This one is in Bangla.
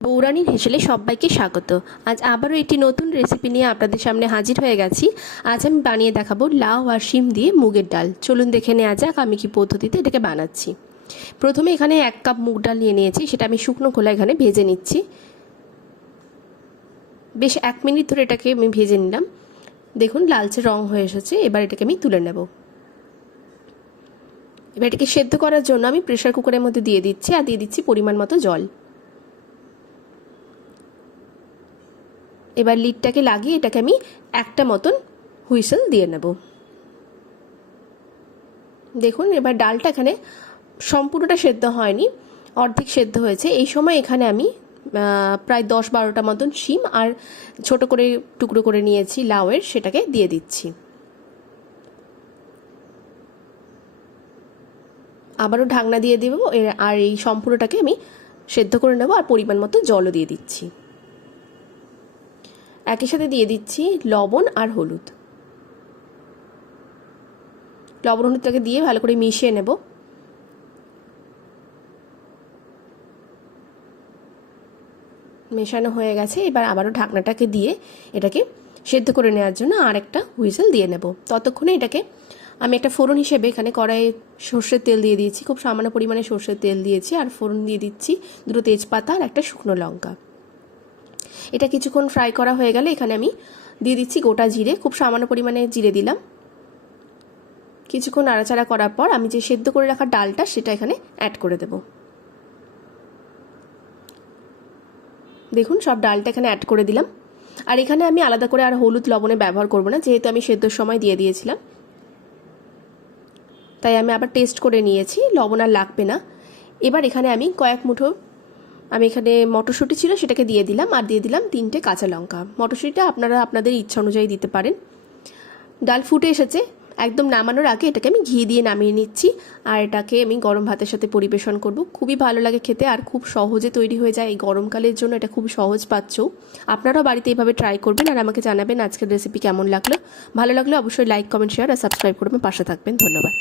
বৌরানীর হেসেলে সবাইকে স্বাগত। আজ আবারও একটি নতুন রেসিপি নিয়ে আপনাদের সামনে হাজির হয়ে গেছি। আজ আমি বানিয়ে দেখাবো লাউ আর শিম দিয়ে মুগের ডাল। চলুন দেখে নেওয়া যাক আমি কি পদ্ধতিতে এটাকে বানাচ্ছি। প্রথমে এখানে 1 কাপ মুগ ডাল নিয়ে নিয়েছি, সেটা আমি শুকনো খোলা এখানে ভেজে নিচ্ছি। বেশ 1 মিনিট ধরে এটাকে আমি ভেজে নিলাম। দেখুন লালচে রং হয়ে এসেছে। এবার এটাকে আমি তুলে নেব। এবার এটাকে সেদ্ধ করার জন্য আমি প্রেসার কুকারের মধ্যে দিয়ে দিচ্ছি, আর দিয়ে দিচ্ছি পরিমাণ মতো জল। এবার লিডটাকে লাগিয়ে এটাকে আমি একটা মতন হুইসেল দিয়ে নেব। দেখুন এবার ডালটা এখানে সম্পূর্ণটা সেদ্ধ হয়নি, অর্ধেক সেদ্ধ হয়েছে। এই সময় এখানে আমি প্রায় 10-12টা মতন শিম আর ছোট করে টুকরো করে নিয়েছি লাউয়ের, সেটাকে দিয়ে দিচ্ছি। আবারও ঢাকনা দিয়ে দেব, আর এই সম্পূর্ণটাকে আমি সেদ্ধ করে নেব। আর পরিমাণ মতো জলও দিয়ে দিচ্ছি। একই সাথে দিয়ে দিচ্ছি লবণ আর হলুদ। লবণ হলুদটাকে দিয়ে ভালো করে মিশিয়ে নেব। মেশানো হয়ে গেছে। এবার আবারও ঢাকনাটাকে দিয়ে এটাকে সেদ্ধ করে নেওয়ার জন্য আর একটা হুইসেল দিয়ে নেব। ততক্ষণে এটাকে আমি একটা ফোড়ন হিসেবে এখানে কড়াইয়ে সর্ষের তেল দিয়ে দিয়েছি, খুব সামান্য পরিমাণে সর্ষের তেল দিয়েছি। আর ফোড়ন দিয়ে দিচ্ছি 2 তেজপাতা আর একটা শুকনো লঙ্কা। এটা কিছুক্ষণ ফ্রাই করা হয়ে গেলে এখানে আমি দিয়ে দিচ্ছি গোটা জিরে, খুব সামান্য পরিমাণে জিরে দিলাম। কিছুক্ষণ নাড়াচাড়া করার পর আমি যে সেদ্ধ করে রাখা ডালটা সেটা এখানে অ্যাড করে দেব। দেখুন সব ডালটা এখানে অ্যাড করে দিলাম। আর এখানে আমি আলাদা করে আর হলুদ লবণে ব্যবহার করব না, যেহেতু আমি সেদ্ধর সময় দিয়ে দিয়েছিলাম। তাই আমি আবার টেস্ট করে নিয়েছি, লবণ আর লাগবে না। এবার এখানে আমি কয়েক মুঠো এখানে মটরশুঁটি ছিল সেটাকে দিয়ে দিলাম, আর দিয়ে দিলাম 3টে কাঁচা লঙ্কা। মটরশুঁটিটা আপনারা আপনাদের ইচ্ছা অনুযায়ী দিতে পারেন। ডাল ফুটে এসেছে, একদম নামানোর আগে এটাকে আমি ঘি দিয়ে নামিয়ে নিচ্ছি। আর এটাকে আমি গরম ভাতের সাথে পরিবেশন করব। খুবই ভালো লাগে খেতে, আর খুব সহজে তৈরি হয়ে যায়। এই গরমকালের জন্য এটা খুব সহজ পাচ্ছ। আপনারাও বাড়িতে এইভাবে ট্রাই করবেন, আর আমাকে জানাবেন আজকের রেসিপি কেমন লাগলো। ভালো লাগলে অবশ্যই লাইক, কমেন্ট, শেয়ার আর সাবস্ক্রাইব করবেন, পাশে থাকবেন। ধন্যবাদ।